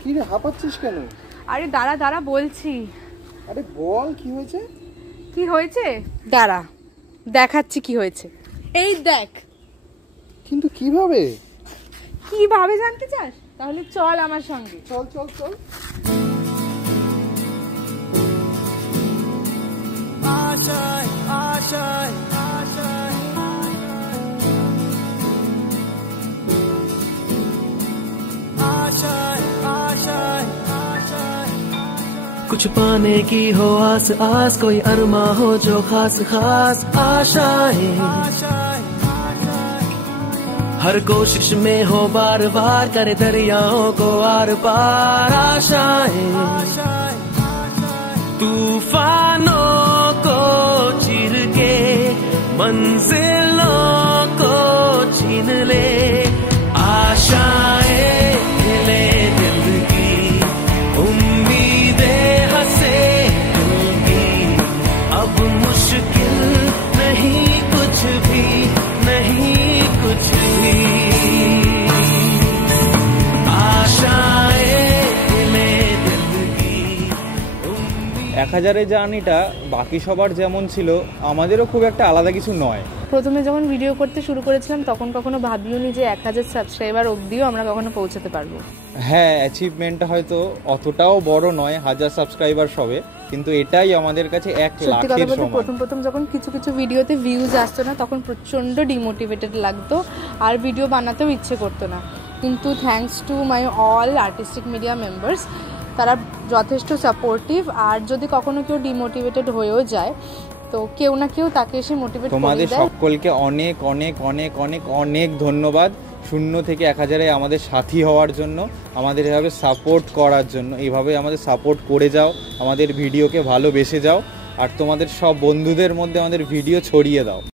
কি রে হাঁপাচ্ছিস কেন? আরে দাঁড়া দাঁড়া বলছি। আরে বল কি হয়েছে? কি হয়েছে দাঁড়া দেখাচ্ছি কি হয়েছে। এই দেখ। কিন্তু কিভাবে? কিভাবে জানতে চাস? তাহলে চল আমার সঙ্গে। চল চল চল। আশায় আশায় আশায় आशाएं आशाएं आशाएं कुछ पाने की हो आस आस कोई अरमा हो जो खास खास आशाएं हर कोशिश में हो बार बार करे दरियाओं को आर पार आशाएं तूफानों को चीर के मंजिलों को छीन ले आशाएं এক হাজারের জার্নিটা বাকি সবার যেমন ছিল আমাদেরও খুব একটা আলাদা কিছু নয়। প্রথমে যখন ভিডিও করতে শুরু করেছিলাম তখন কখনো ভাবিওনি যে 1000 সাবস্ক্রাইবার অবধিও আমরা কখনো পৌঁছাতে পারবো। হ্যাঁ, অ্যাচিভমেন্টটা হয়তো অতটাও বড় নয় 1000 সাবস্ক্রাইবার সবে, কিন্তু এটাই আমাদের কাছে 1 লাখের সমান। প্রথম যখন কিছু ভিডিওতে ভিউজ আসতো না তখন প্রচন্ড ডিমোটিভেটেড লাগতো আর ভিডিও বানাতেও ইচ্ছে করতো না, কিন্তু thanks to my all artistic media members, তারা যথেষ্ট সাপোর্টিভ। আর যদি কখনো কেউ ডিমোটিভেটেড হয়েও যায় তো কেউ না কেউ তাকে এসে মোটিভেট করে দেয়। তোমাদের সকলকে অনেক অনেক অনেক অনেক অনেক ধন্যবাদ 0 থেকে 1000-এ আমাদের সাথী হওয়ার জন্য, আমাদের এভাবে সাপোর্ট করার জন্য। এইভাবে আমাদের সাপোর্ট করে যাও, আমাদের ভিডিওকে ভালোবেসে যাও আর তোমাদের সব বন্ধুদের মধ্যে আমাদের ভিডিও ছড়িয়ে দাও।